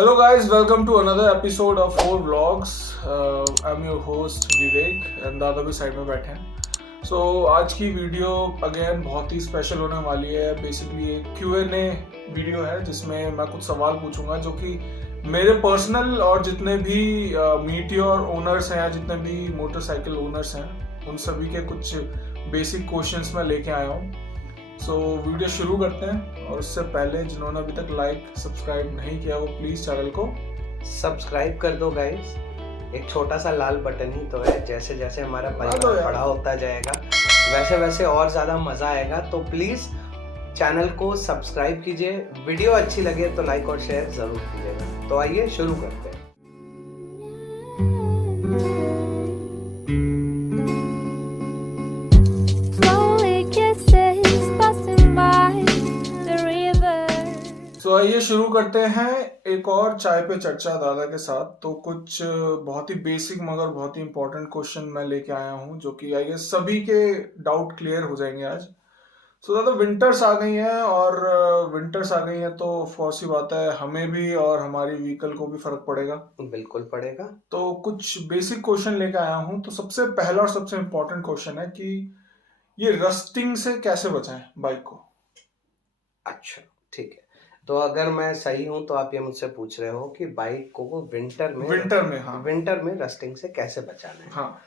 Hello guys, welcome to another episode of 4 Vlogs. I'm your host Vivek and दादा भी side में बैठे हैं. So आज की वीडियो अगेन बहुत ही स्पेशल होने वाली है. बेसिकली एक Q&A वीडियो है जिसमें मैं कुछ सवाल पूछूंगा जो कि मेरे पर्सनल और जितने भी मीटियोर ओनर्स हैं या जितने भी मोटरसाइकिल ओनर्स हैं उन सभी के कुछ बेसिक क्वेश्चंस मैं लेके आया हूँ. सो वीडियो शुरू करते हैं और उससे पहले जिन्होंने अभी तक लाइक सब्सक्राइब नहीं किया वो प्लीज चैनल को सब्सक्राइब कर दो गाइस. एक छोटा सा लाल बटन ही तो है. जैसे जैसे हमारा परिवार बड़ा होता जाएगा वैसे वैसे और ज़्यादा मज़ा आएगा. तो प्लीज़ चैनल को सब्सक्राइब कीजिए. वीडियो अच्छी लगे तो लाइक और शेयर ज़रूर कीजिएगा. तो आइए शुरू करते हैं. तो आइए शुरू करते हैं एक और चाय पे चर्चा दादा के साथ. तो कुछ बहुत ही बेसिक मगर बहुत ही इंपॉर्टेंट क्वेश्चन मैं लेके आया हूँ जो कि आई गेस सभी के डाउट क्लियर हो जाएंगे आज. सो दादा विंटर्स आ गई हैं और विंटर्स आ गई हैं तो फॉर सी बात है हमें भी और हमारी व्हीकल को भी फर्क पड़ेगा. बिल्कुल पड़ेगा. तो कुछ बेसिक क्वेश्चन लेके आया हूँ. तो सबसे पहला और सबसे इम्पोर्टेंट क्वेश्चन है कि ये रस्टिंग से कैसे बचाएं बाइक को. अच्छा ठीक है. तो अगर मैं सही हूं तो आप ये मुझसे पूछ रहे हो कि बाइक को विंटर में रस्टिंग से कैसे बचाना है. हाँ.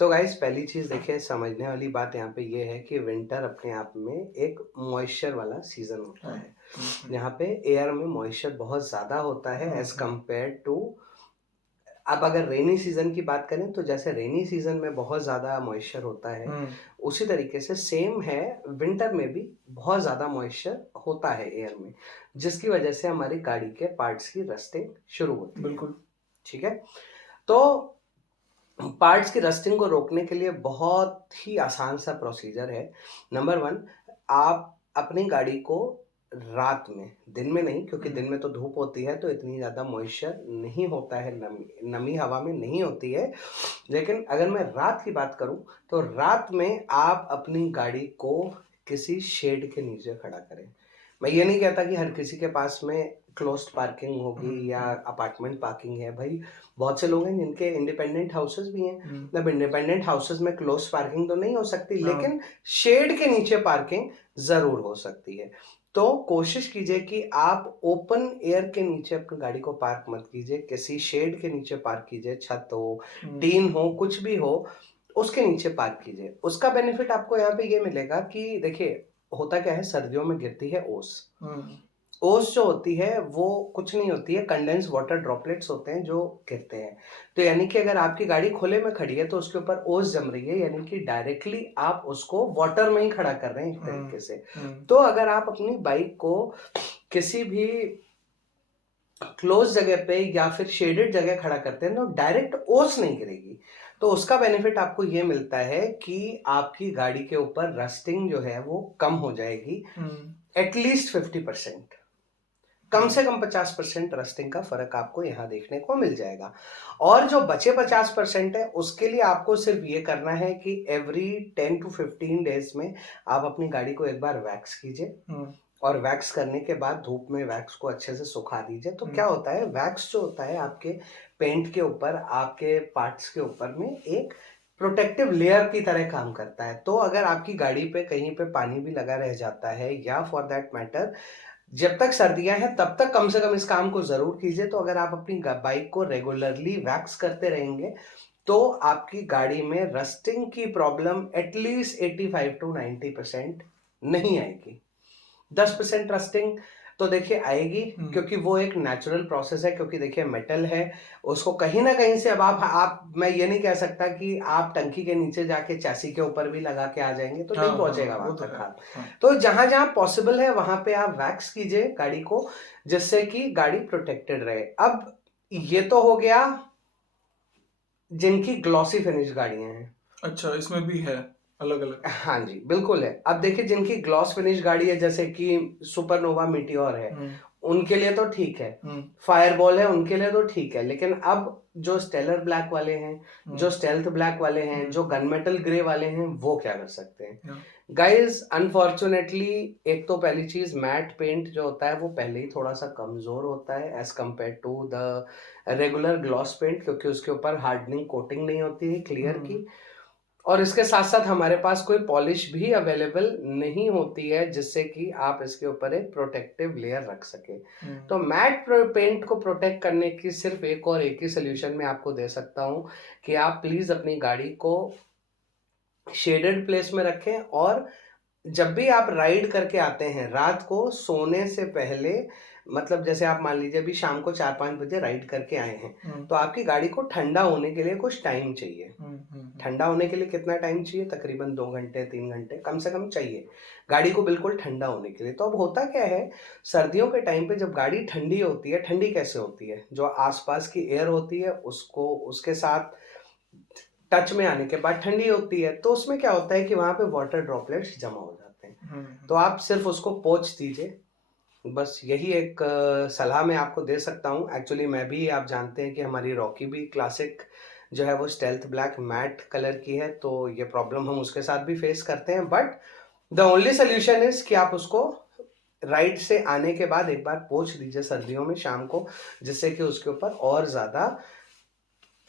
तो गाइस पहली चीज देखिए, समझने वाली बात यहाँ पे ये है कि विंटर अपने आप में एक मॉइस्चर वाला सीजन होता है. यहाँ पे एयर में मॉइस्चर बहुत ज्यादा होता है एज कम्पेयर टू. अब अगर रेनी सीजन की बात करें तो जैसे रेनी सीजन में बहुत ज़्यादा मॉइस्चर होता है उसी तरीके से सेम है विंटर में भी बहुत ज़्यादा मॉइस्चर होता है एयर में, जिसकी वजह से हमारी गाड़ी के पार्ट्स की रस्टिंग शुरू होती है. बिल्कुल ठीक है. तो पार्ट्स की रस्टिंग को रोकने के लिए बहुत ही आसान सा प्रोसीजर है. नंबर 1, आप अपनी गाड़ी को रात में, दिन में नहीं, क्योंकि दिन में तो धूप होती है तो इतनी ज़्यादा मॉइस्चर नहीं होता है, नमी हवा में नहीं होती है. लेकिन अगर मैं रात की बात करूं तो रात में आप अपनी गाड़ी को किसी शेड के नीचे खड़ा करें. मैं ये नहीं कहता कि हर किसी के पास में क्लोज्ड पार्किंग होगी या अपार्टमेंट पार्किंग है. भाई बहुत से लोग हैं जिनके इंडिपेंडेंट हाउसेस भी हैं. मतलब इंडिपेंडेंट हाउसेस में क्लोज पार्किंग तो नहीं हो सकती लेकिन शेड के नीचे पार्किंग जरूर हो सकती है. तो कोशिश कीजिए कि आप ओपन एयर के नीचे अपनी गाड़ी को पार्क मत कीजिए. किसी शेड के नीचे पार्क कीजिए. छत हो, टीन हो, कुछ भी हो, उसके नीचे पार्क कीजिए. उसका बेनिफिट आपको यहाँ पे ये मिलेगा कि देखिए होता क्या है, सर्दियों में गिरती है ओस. ओस जो होती है वो कुछ नहीं होती है, कंडेंस वाटर ड्रॉपलेट्स होते हैं जो गिरते हैं. तो यानी कि अगर आपकी गाड़ी खुले में खड़ी है तो उसके ऊपर ओस जम रही है, यानी कि डायरेक्टली आप उसको वाटर में ही खड़ा कर रहे हैं एक तरीके से. तो अगर आप अपनी बाइक को किसी भी क्लोज जगह पे या फिर शेडेड जगह खड़ा करते हैं तो डायरेक्ट ओस नहीं गिरेगी. तो उसका बेनिफिट आपको ये मिलता है कि आपकी गाड़ी के ऊपर रस्टिंग जो है वो कम हो जाएगी. एटलीस्ट 50%, कम से कम 50% रस्टिंग का फर्क आपको यहाँ देखने को मिल जाएगा. और जो बचे 50% है उसके लिए आपको सिर्फ ये करना है कि एवरी 10 to 15 डेज में आप अपनी गाड़ी को एक बार वैक्स कीजिए. और वैक्स करने के बाद धूप में वैक्स को अच्छे से सुखा दीजिए. तो क्या होता है, वैक्स जो होता है आपके पेंट के ऊपर, आपके पार्ट्स के ऊपर में एक प्रोटेक्टिव लेयर की तरह काम करता है. तो अगर आपकी गाड़ी पे कहीं पे पानी भी लगा रह जाता है या फॉर दैट मैटर जब तक सर्दियां हैं तब तक कम से कम इस काम को जरूर कीजिए. तो अगर आप अपनी बाइक को रेगुलरली वैक्स करते रहेंगे तो आपकी गाड़ी में रस्टिंग की प्रॉब्लम एटलीस्ट 85 to 90% नहीं आएगी. 10% रस्टिंग तो देखिए आएगी क्योंकि वो एक नेचुरल प्रोसेस है. क्योंकि देखिए मेटल है, उसको कहीं ना कहीं से अब आप मैं ये नहीं कह सकता कि आप टंकी के नीचे जाके चैसी के ऊपर भी लगा के आ जाएंगे तो नहीं पहुंचेगा वहां तक आप. तो जहां जहां पॉसिबल है वहां पे आप वैक्स कीजिए गाड़ी को, जिससे कि गाड़ी प्रोटेक्टेड रहे. अब ये तो हो गया जिनकी ग्लॉसी फिनिश गाड़ियां हैं. अच्छा, इसमें भी है अलग अलग. हाँ जी बिल्कुल है. अब देखिए जिनकी ग्लॉस फिनिश गाड़ी है जैसे कि सुपरनोवा मीटियोर है, उनके लिए तो ठीक है, फायरबॉल है उनके लिए तो ठीक है, लेकिन अब जो स्टेलर ब्लैक वाले हैं, जो स्टेल्थ ब्लैक वाले हैं, जो गनमेटल ग्रे वाले हैं, वो क्या कर सकते हैं गाइस? अनफॉर्चुनेटली एक तो पहली चीज, मैट पेंट जो होता है वो पहले ही थोड़ा सा कमजोर होता है as compare to the regular gloss paint, क्योंकि उसके ऊपर हार्डनिंग कोटिंग नहीं होती है क्लियर की, और इसके साथ साथ हमारे पास कोई पॉलिश भी अवेलेबल नहीं होती है जिससे कि आप इसके ऊपर एक प्रोटेक्टिव लेयर रख सके। तो मैट पेंट को प्रोटेक्ट करने की सिर्फ एक ही सोल्यूशन मैं आपको दे सकता हूं कि आप प्लीज अपनी गाड़ी को शेडेड प्लेस में रखें, और जब भी आप राइड करके आते हैं रात को सोने से पहले, मतलब जैसे आप मान लीजिए अभी शाम को 4-5 बजे राइड करके आए हैं, तो आपकी गाड़ी को ठंडा होने के लिए कुछ टाइम चाहिए। ठंडा होने के लिए कितना टाइम चाहिए? तकरीबन 2 घंटे 3 घंटे कम से कम चाहिए गाड़ी को बिल्कुल ठंडा होने के लिए। तो अब होता क्या है, सर्दियों के टाइम पे जब गाड़ी ठंडी होती है, ठंडी कैसे होती है? जो आसपास की एयर होती है उसको उसके साथ टच में आने के बाद ठंडी होती है, तो उसमें क्या होता है कि वहां पे वाटर ड्रॉपलेट्स जमा हो जाते हैं। तो आप सिर्फ उसको पोंछ दीजिए, बस यही एक सलाह मैं आपको दे सकता हूँ। एक्चुअली मैं भी, आप जानते हैं कि हमारी रॉकी भी क्लासिक जो है वो स्टेल्थ ब्लैक मैट कलर की है, तो ये प्रॉब्लम हम उसके साथ भी फेस करते हैं, but the only solution is कि आप उसको राइड से आने के बाद एक बार पोंछ दीजिए सर्दियों में शाम को, जिससे कि उसके ऊपर और ज्यादा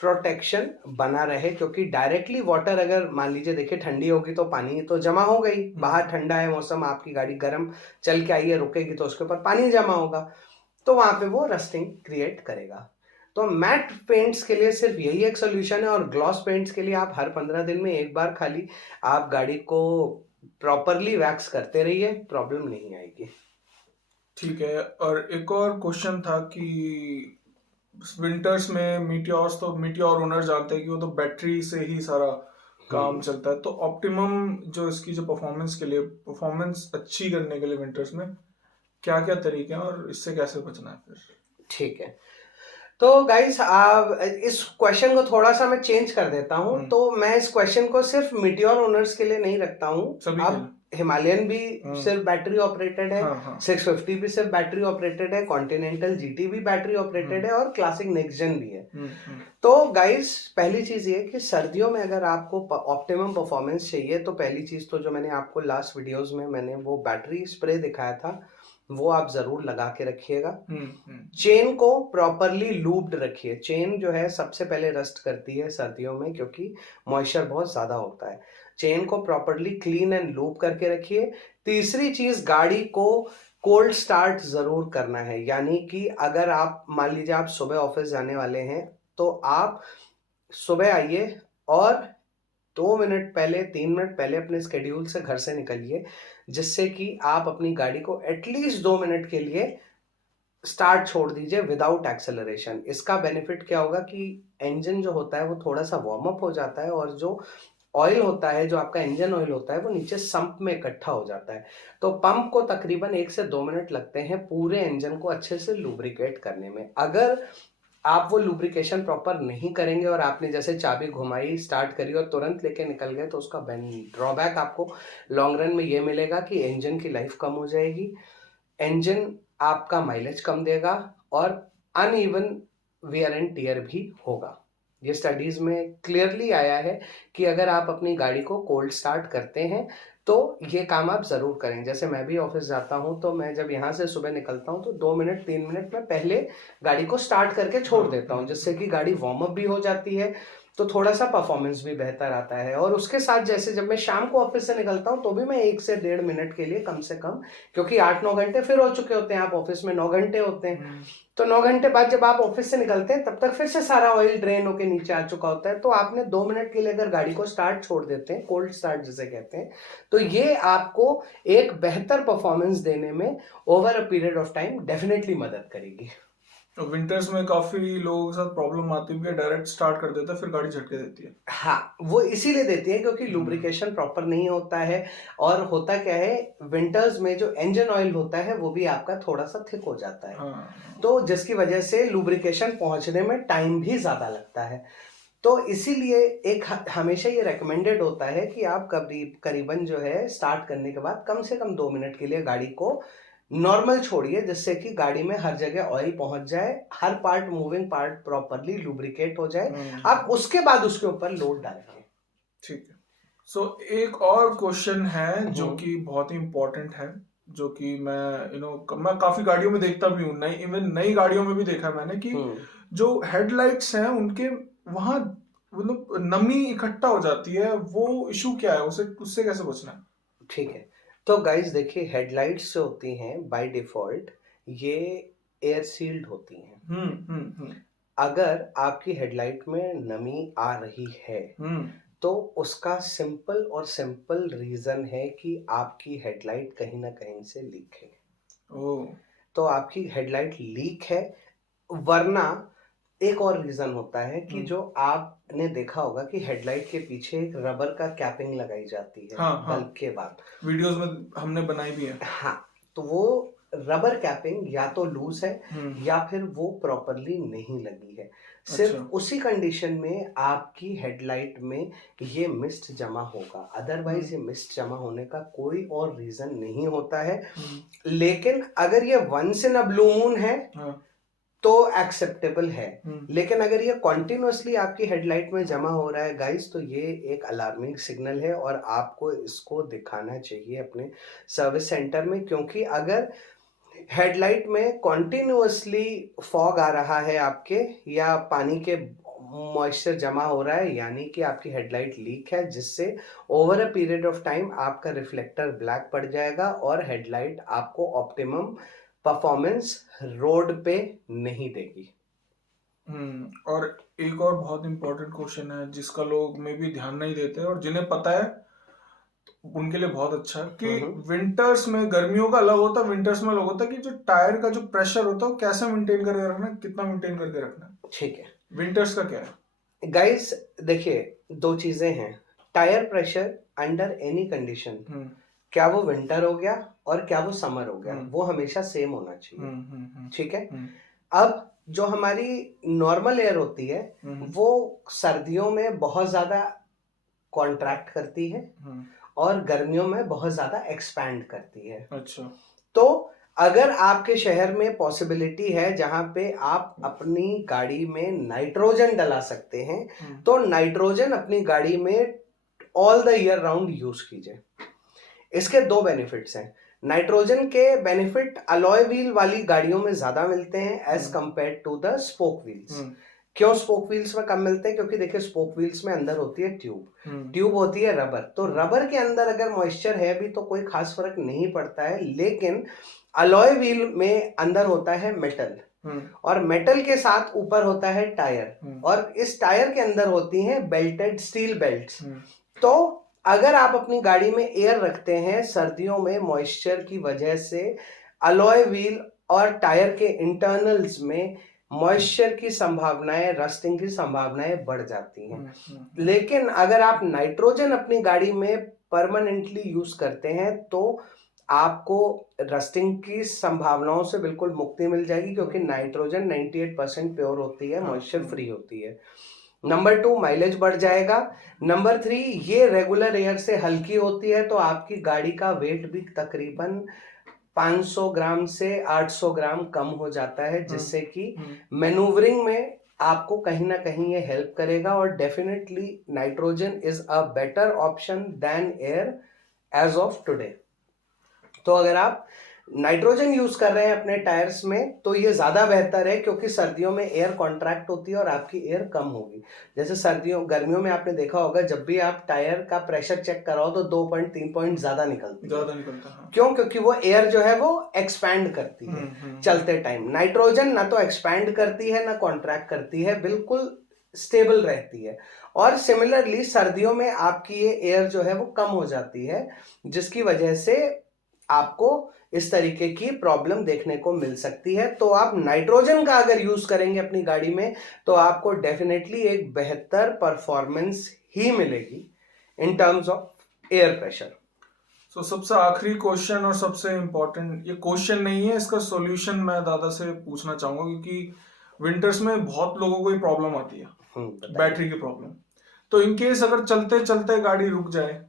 प्रोटेक्शन बना रहे। क्योंकि डायरेक्टली वाटर अगर मान लीजिए देखिए ठंडी होगी तो पानी तो जमा हो गई, बाहर ठंडा है मौसम, आपकी गाड़ी गर्म चल के आई है, रुकेगी तो उसके ऊपर पानी जमा होगा, तो वहां पे वो रस्टिंग क्रिएट करेगा। तो मैट पेंट्स के लिए सिर्फ यही एक सोल्यूशन है, और ग्लॉस पेंट्स के लिए आप हर 15 दिन में एक बार खाली आप गाड़ी को प्रॉपरली वैक्स करते रहिए, प्रॉब्लम नहीं आएगी। ठीक है। और एक और क्वेश्चन था कि विंटर्स में मीटियोर्स, तो मीटियोर ओनर जानते हैं कि वो तो बैटरी से ही सारा काम चलता है, तो ऑप्टिमम जो इसकी जो परफॉर्मेंस के लिए, परफॉर्मेंस अच्छी करने के लिए विंटर्स में क्या क्या तरीके हैं और इससे कैसे बचना है फिर? ठीक है, तो गाइस आप इस क्वेश्चन को थोड़ा सा मैं चेंज कर देता हूं। तो मैं इस क्वेश्चन को सिर्फ मीटियोर ओनर्स के लिए नहीं रखता हूं, अब हिमालयन भी सिर्फ बैटरी ऑपरेटेड है, 650 भी सिर्फ बैटरी ऑपरेटेड है, कॉन्टिनेंटल जीटी भी बैटरी ऑपरेटेड है, और क्लासिक नेक्स्ट जेन भी है। तो गाइस पहली चीज ये कि सर्दियों में अगर आपको ऑप्टिमम परफॉर्मेंस चाहिए, तो पहली चीज तो जो मैंने आपको लास्ट वीडियोस में मैंने वो बैटरी स्प्रे दिखाया था, वो आप जरूर लगा के रखिएगा। चेन को प्रॉपरली लूब्ड रखिए। चेन जो है सबसे पहले रस्ट करती है सर्दियों में, क्योंकि मॉइस्चर बहुत ज्यादा होता है। चेन को प्रॉपरली क्लीन एंड लूब करके रखिए। तीसरी चीज, गाड़ी को कोल्ड स्टार्ट जरूर करना है, यानी कि अगर आप मान लीजिए आप सुबह ऑफिस जाने वाले हैं, तो आप सुबह आइए और 2 मिनट पहले 3 मिनट पहले अपने स्केड्यूल से घर से निकलिए, जिससे कि आप अपनी गाड़ी को एटलीस्ट 2 मिनट के लिए स्टार्ट छोड़ दीजिए विदाउट एक्सेलरेशन। इसका बेनिफिट क्या होगा कि इंजन जो होता है वो थोड़ा सा वार्म अप हो जाता है, और जो ऑयल होता है, जो आपका इंजन ऑयल होता है, वो नीचे संप में इकट्ठा हो जाता है। तो पंप को तकरीबन 1 से 2 मिनट लगते हैं पूरे इंजन को अच्छे से लुब्रिकेट करने में। अगर आप वो लुब्रिकेशन प्रॉपर नहीं करेंगे और आपने जैसे चाबी घुमाई, स्टार्ट करी और तुरंत लेके निकल गए, तो उसका ड्रॉबैक आपको लॉन्ग रन में ये मिलेगा कि इंजन की लाइफ कम हो जाएगी, इंजन आपका माइलेज कम देगा, और अनइवन वेयर एंड टियर भी होगा। ये स्टडीज में क्लियरली आया है कि अगर आप अपनी गाड़ी को कोल्ड स्टार्ट करते हैं तो ये काम आप जरूर करें। जैसे मैं भी ऑफिस जाता हूं, तो मैं जब यहाँ से सुबह निकलता हूं तो 2 मिनट 3 मिनट में पहले गाड़ी को स्टार्ट करके छोड़ देता हूं, जिससे कि गाड़ी वार्म अप भी हो जाती है, तो थोड़ा सा परफॉर्मेंस भी बेहतर आता है। और उसके साथ जैसे जब मैं शाम को ऑफिस से निकलता हूं, तो भी मैं 1 से 1.5 मिनट के लिए कम से कम, क्योंकि 8-9 घंटे फिर हो चुके होते हैं, आप ऑफिस में 9 घंटे होते हैं, तो 9 घंटे बाद जब आप ऑफिस से निकलते हैं तब तक फिर से सारा ऑयल ड्रेन होके नीचे आ चुका होता है। तो आपने 2 मिनट के लिए अगर गाड़ी को स्टार्ट छोड़ देते हैं, कोल्ड स्टार्ट जिसे कहते हैं, तो ये आपको एक बेहतर परफॉर्मेंस देने में over a period of time definitely मदद करेगी। तो विंटर्स में काफी लोगों के साथ प्रॉब्लम आती है, डायरेक्ट स्टार्ट कर देता है फिर गाड़ी झटके देती है। हाँ, वो इसीलिए देती है क्योंकि लुब्रिकेशन प्रॉपर नहीं होता है, और होता क्या है, विंटर्स में जो इंजन ऑयल होता है वो भी आपका थोड़ा सा थिक हो जाता है। तो जिसकी वजह से लुब्रिकेशन पहुंचने में टाइम भी ज्यादा लगता है। तो इसीलिए एक हमेशा ये रेकमेंडेड होता है कि आप करीबन जो है स्टार्ट करने के बाद कम से कम 2 मिनट के लिए गाड़ी को नॉर्मल छोड़िए, जिससे कि गाड़ी में हर जगह ऑयल पहुंच जाए, हर part moving part properly lubricate हो जाए, आप उसके बाद उसके ऊपर लोड डालेंगे। ठीक है। सो एक और क्वेश्चन है जो कि बहुत ही इम्पोर्टेंट है, जो कि मैं मैं काफी गाड़ियों में देखता भी हूँ, नई इवन नई गाड़ियों में भी देखा है मैंने कि जो हेडलाइट्स हैं उनके वहां मतलब नमी इकट्ठा हो जाती है, वो इशू क्या है, उसे उससे कैसे बचना है? ठीक है, तो गाइस देखिए, हेडलाइट्स जो होती हैं बाय डिफॉल्ट ये एयर सील्ड होती हैं। अगर आपकी हेडलाइट में नमी आ रही है तो उसका सिंपल रीजन है कि आपकी हेडलाइट कहीं ना कहीं से लीक है। तो आपकी हेडलाइट लीक है, वरना एक और रीजन होता है कि जो आपने देखा होगा कि हेडलाइट के पीछे एक रबर का कैपिंग लगाई जाती है बल्ब के बाद, वीडियोस में हमने बनाई भी है। हाँ, तो वो रबर कैपिंग या तो लूज है या फिर वो प्रॉपरली नहीं लगी है। सिर्फ उसी कंडीशन में आपकी हेडलाइट में ये मिस्ट जमा होगा, अदरवाइज ये मिस्ट जमा होने का कोई और रीजन नहीं होता है। लेकिन अगर ये once in a blue moon है तो एक्सेप्टेबल है, लेकिन अगर ये कॉन्टिन्यूसली आपकी हेडलाइट में जमा हो रहा है गाइस, तो ये एक अलार्मिंग सिग्नल है और आपको इसको दिखाना चाहिए अपने सर्विस सेंटर में। क्योंकि अगर हेडलाइट में कॉन्टिन्यूसली फॉग आ रहा है आपके, या पानी के मॉइस्चर जमा हो रहा है, यानी कि आपकी हेडलाइट लीक है, जिससे over a period of time आपका रिफ्लेक्टर ब्लैक पड़ जाएगा और हेडलाइट आपको ऑप्टिमम परफॉर्मेंस रोड पे नहीं देगी। और एक और बहुत इंपॉर्टेंट क्वेश्चन है जिसका लोग में भी ध्यान नहीं देते, और जिन्हें पता है उनके लिए बहुत अच्छा है कि विंटर्स में, गर्मियों का अलग होता है, विंटर्स में अलग होता है कि जो टायर का जो प्रेशर होता है वो कैसे मेंटेन करके रखना है, कितना मेंटेन करके रखना है। ठीक है, विंटर्स का क्या है गाइस? देखिए, दो चीजें हैं, tyre pressure under any condition, क्या वो विंटर हो गया और क्या वो समर हो गया, वो हमेशा सेम होना चाहिए। ठीक है, अब जो हमारी नॉर्मल एयर होती है वो सर्दियों में बहुत ज्यादा कॉन्ट्रैक्ट करती है और गर्मियों में बहुत ज्यादा एक्सपैंड करती है। अच्छा, तो अगर आपके शहर में पॉसिबिलिटी है जहां पे आप अपनी गाड़ी में नाइट्रोजन डला सकते हैं, तो नाइट्रोजन अपनी गाड़ी में all the year round use कीजिए। इसके दो बेनिफिट्स हैं। नाइट्रोजन के बेनिफिट अलॉय व्हील वाली गाड़ियों में ज्यादा मिलते हैं as compare to the spoke wheels. क्यों स्पोक व्हील्स में कम मिलते हैं? क्योंकि देखिए, स्पोक व्हील्स में अंदर होती है ट्यूब होती है रबर, तो रबर के अंदर अगर मॉइस्चर है भी तो कोई खास फर्क नहीं पड़ता है। लेकिन अलॉय व्हील में अंदर होता है मेटल, और मेटल के साथ ऊपर होता है टायर, और इस टायर के अंदर होती हैं बेल्टेड स्टील बेल्ट्स। तो अगर आप अपनी गाड़ी में एयर रखते हैं सर्दियों में, मॉइस्चर की वजह से अलॉय व्हील और टायर के इंटरनल्स में मॉइस्चर की संभावनाएं, रस्टिंग की संभावनाएं बढ़ जाती हैं। लेकिन अगर आप नाइट्रोजन अपनी गाड़ी में परमानेंटली यूज करते हैं तो आपको रस्टिंग की संभावनाओं से बिल्कुल मुक्ति मिल जाएगी, क्योंकि नाइट्रोजन 98% प्योर होती है, मॉइस्चर फ्री होती है। नंबर 2, माइलेज बढ़ जाएगा। नंबर 3, ये रेगुलर एयर से हल्की होती है, तो आपकी गाड़ी का वेट भी तकरीबन 500 ग्राम से 800 ग्राम कम हो जाता है, जिससे कि मैनूवरिंग में आपको कहीं ना कहीं ये हेल्प करेगा। और definitely nitrogen is a better option than air as of today. तो अगर आप नाइट्रोजन यूज कर रहे हैं अपने टायर्स में तो ये ज्यादा बेहतर है, क्योंकि सर्दियों में एयर कॉन्ट्रैक्ट होती है और आपकी एयर कम होगी। जैसे गर्मियों में आपने देखा होगा, जब भी आप टायर का प्रेशर चेक कराओ तो 2 पॉइंट 3 पॉइंट ज्यादा निकलता है। क्यों? क्योंकि वो एयर जो है वो एक्सपैंड करती है चलते टाइम। नाइट्रोजन ना तो एक्सपैंड करती है ना कॉन्ट्रैक्ट करती है, बिल्कुल स्टेबल रहती है। और सिमिलरली सर्दियों में आपकी ये एयर जो है वो कम हो जाती है, जिसकी वजह से आपको इस तरीके की प्रॉब्लम देखने को मिल सकती है। तो आप नाइट्रोजन का अगर यूज करेंगे अपनी गाड़ी में तो आपको डेफिनेटली एक बेहतर परफॉर्मेंस ही मिलेगी in terms of air pressure. तो सबसे आखिरी क्वेश्चन और सबसे इम्पोर्टेंट, ये क्वेश्चन नहीं है, इसका सॉल्यूशन मैं दादा से पूछना चाहूंगा, क्योंकि विंटर्स में बहुत लोगों को ये प्रॉब्लम आती है, बैटरी की प्रॉब्लम। तो इनकेस अगर चलते चलते गाड़ी रुक जाए,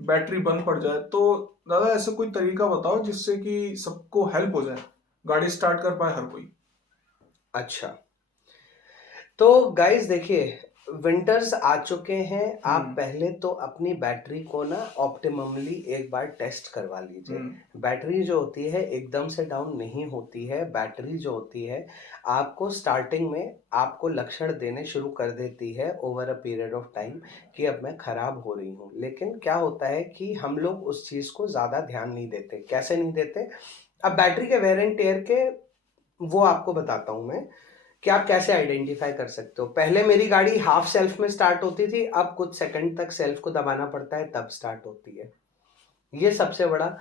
बैटरी बंद पड़ जाए, तो दादा ऐसा कोई तरीका बताओ जिससे कि सबको हेल्प हो जाए, गाड़ी स्टार्ट कर पाए हर कोई। अच्छा, तो गाइस देखिए, विंटर्स आ चुके हैं। आप पहले तो अपनी बैटरी को ना ऑप्टिममली एक बार टेस्ट करवा लीजिए। बैटरी जो होती है एकदम से डाउन नहीं होती है। बैटरी जो होती है आपको स्टार्टिंग में आपको लक्षण देने शुरू कर देती है over a period of time कि अब मैं खराब हो रही हूँ। लेकिन क्या होता है कि हम लोग उस चीज़ को ज़्यादा ध्यान नहीं देते। कैसे नहीं देते? अब बैटरी के वेयर एंड टेयर के वो आपको बताता हूँ मैं कि आप कैसे आइडेंटिफाई कर सकते हो। पहले मेरी गाड़ी हाफ सेल्फ में स्टार्ट होती थी, अब कुछ सेकंड तक सेल्फ को दबाना पड़ता है तब स्टार्ट होती है। ये सबसे बड़ा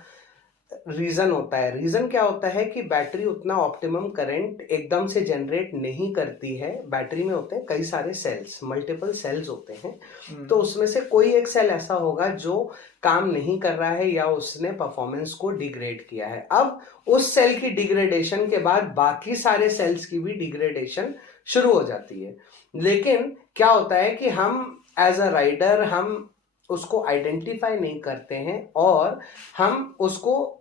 रीजन होता है। रीजन क्या होता है कि बैटरी उतना ऑप्टिमम करंट एकदम से जनरेट नहीं करती है। बैटरी में होते हैं कई सारे सेल्स, मल्टीपल सेल्स होते हैं, तो उसमें से कोई एक सेल ऐसा होगा जो काम नहीं कर रहा है या उसने परफॉर्मेंस को डिग्रेड किया है। अब उस सेल की डिग्रेडेशन के बाद बाकी सारे सेल्स की भी डिग्रेडेशन शुरू हो जाती है। लेकिन क्या होता है कि हम एज अ राइडर हम उसको आइडेंटिफाई नहीं करते हैं और हम उसको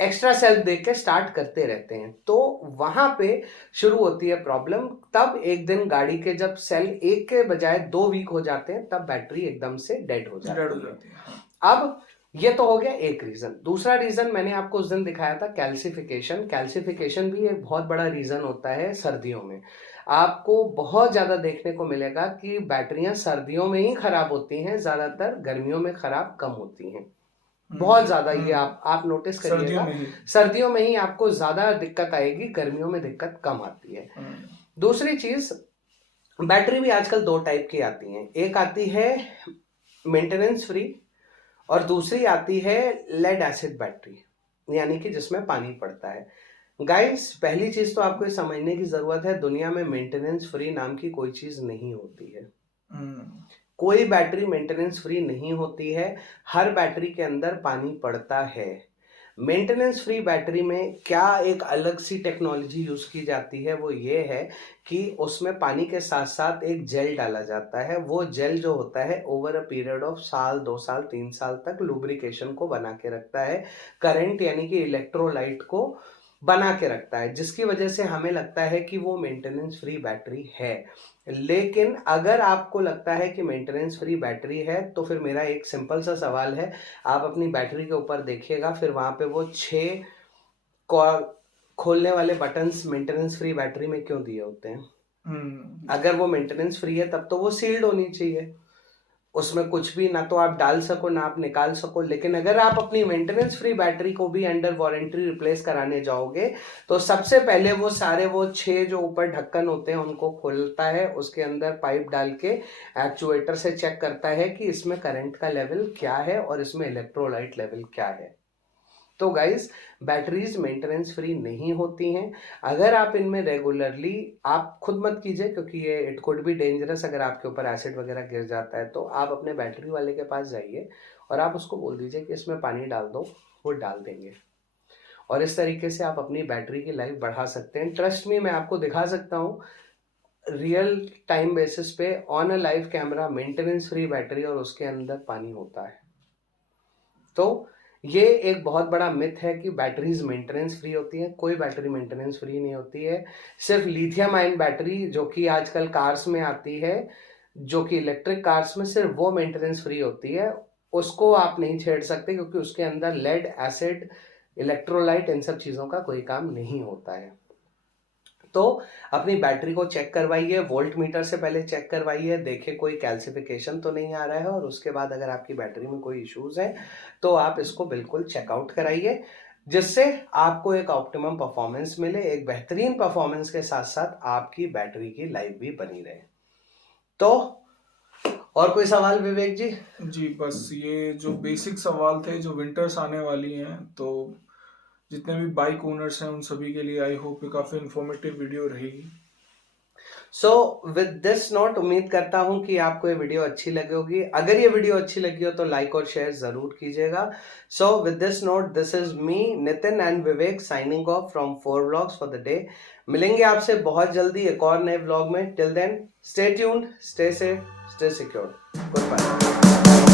एक्स्ट्रा सेल्फ देख के स्टार्ट करते रहते हैं, तो वहां पे शुरू होती है प्रॉब्लम। तब एक दिन गाड़ी के जब सेल एक के बजाय 2 वीक हो जाते हैं तब बैटरी एकदम से डेड हो जाती है। अब ये तो हो गया एक रीजन। दूसरा रीजन मैंने आपको उस दिन दिखाया था, कैल्सिफिकेशन। कैल्सिफिकेशन भी एक बहुत बड़ा रीजन होता है सर्दियों में। आपको बहुत ज्यादा देखने को मिलेगा कि बैटरियां सर्दियों में ही खराब होती हैं, ज्यादातर गर्मियों में खराब कम होती हैं। बहुत ज्यादा ये आप नोटिस करिएगा, सर्दियों में ही आपको ज्यादा दिक्कत आएगी, गर्मियों में दिक्कत कम आती है। दूसरी चीज, बैटरी भी आजकल 2 टाइप की आती हैं। एक आती है मेंटेनेंस फ्री और दूसरी आती है लेड एसिड बैटरी, यानी कि जिसमें पानी पड़ता है। गाइस, पहली चीज तो आपको ये समझने की जरूरत है, दुनिया में मेंटेनेंस फ्री नाम की कोई चीज नहीं होती है। कोई बैटरी मेंटेनेंस फ्री नहीं होती है। हर बैटरी के अंदर पानी पड़ता है। मेंटेनेंस फ्री बैटरी में क्या एक अलग सी टेक्नोलॉजी यूज की जाती है, वो ये है कि उसमें पानी के साथ साथ एक जेल डाला जाता है। वो जेल जो होता है ओवर अ पीरियड ऑफ साल, 2 साल, 3 साल तक लुब्रिकेशन को बना के रखता है, करंट यानी कि इलेक्ट्रोलाइट को बना के रखता है, जिसकी वजह से हमें लगता है कि वो मेंटेनेंस फ्री बैटरी है। लेकिन अगर आपको लगता है कि मेंटेनेंस फ्री बैटरी है, तो फिर मेरा एक सिंपल सा सवाल है, आप अपनी बैटरी के ऊपर देखिएगा, फिर वहां पे वो 6 खोलने वाले बटन्स मेंटेनेंस फ्री बैटरी में क्यों दिए होते हैं? अगर वो मेंटेनेंस फ्री है तब तो वो सील्ड होनी चाहिए, उसमें कुछ भी ना तो आप डाल सको ना आप निकाल सको। लेकिन अगर आप अपनी मेंटेनेंस फ्री बैटरी को भी अंडर वारंटी रिप्लेस कराने जाओगे, तो सबसे पहले वो सारे वो 6 जो ऊपर ढक्कन होते हैं उनको खोलता है, उसके अंदर पाइप डाल के एक्चुएटर से चेक करता है कि इसमें करंट का लेवल क्या है और इसमें इलेक्ट्रोलाइट लेवल क्या है। तो गाइस, बैटरीज मेंटेनेंस फ्री नहीं होती हैं। अगर आप इनमें रेगुलरली, आप खुद मत कीजिए क्योंकि ये इट कुड बी डेंजरस, अगर आपके ऊपर एसिड वगैरह गिर जाता है तो आप अपने बैटरी वाले के पास जाइए और आप उसको बोल दीजिए कि इसमें पानी डाल दो, वो डाल देंगे। और इस तरीके से आप अपनी बैटरी की लाइफ बढ़ा सकते हैं। ट्रस्ट मी, मैं आपको दिखा सकता हूँ रियल टाइम बेसिस पे on a live camera maintenance free battery और उसके अंदर पानी होता है। तो ये एक बहुत बड़ा मिथ है कि बैटरीज मेंटेनेंस फ्री होती है। कोई बैटरी मेंटेनेंस फ्री नहीं होती है। सिर्फ लिथियम आयन बैटरी जो कि आजकल कार्स में आती है, जो कि इलेक्ट्रिक कार्स में, सिर्फ वो मेंटेनेंस फ्री होती है। उसको आप नहीं छेड़ सकते क्योंकि उसके अंदर लेड, एसिड, इलेक्ट्रोलाइट, इन सब चीजों का कोई काम नहीं होता है। तो अपनी बैटरी को चेक करवाइए, वोल्ट मीटर से पहले चेक करवाइए, देखिए कोई कैल्सिफिकेशन तो नहीं आ रहा है, और उसके बाद अगर आपकी बैटरी में कोई इश्यूज है तो आप इसको बिल्कुल चेकआउट कराइए, जिससे आपको एक ऑप्टिमम परफॉर्मेंस मिले। एक बेहतरीन परफॉर्मेंस के साथ साथ आपकी बैटरी की लाइफ भी बनी रहे। तो और कोई सवाल विवेक जी? जी, बस ये जो बेसिक सवाल थे, जो विंटर्स आने वाली हैं, तो जितने भी बाइक ओनर्स हैं उन सभी के लिए आई होप ये काफी इंफॉर्मेटिव वीडियो रहेगी। सो विद दिस नोट, उम्मीद करता हूं कि आपको ये वीडियो अच्छी लगी होगी। अगर ये वीडियो अच्छी लगी हो तो लाइक और शेयर जरूर कीजिएगा। So with this note, this is me Nitin and Vivek signing off from 4 vlogs for the day. मिलेंगे आपसे बहुत जल्दी एक और नए व्लॉग में। Till then, stay tuned, stay safe, stay secured. Good bye.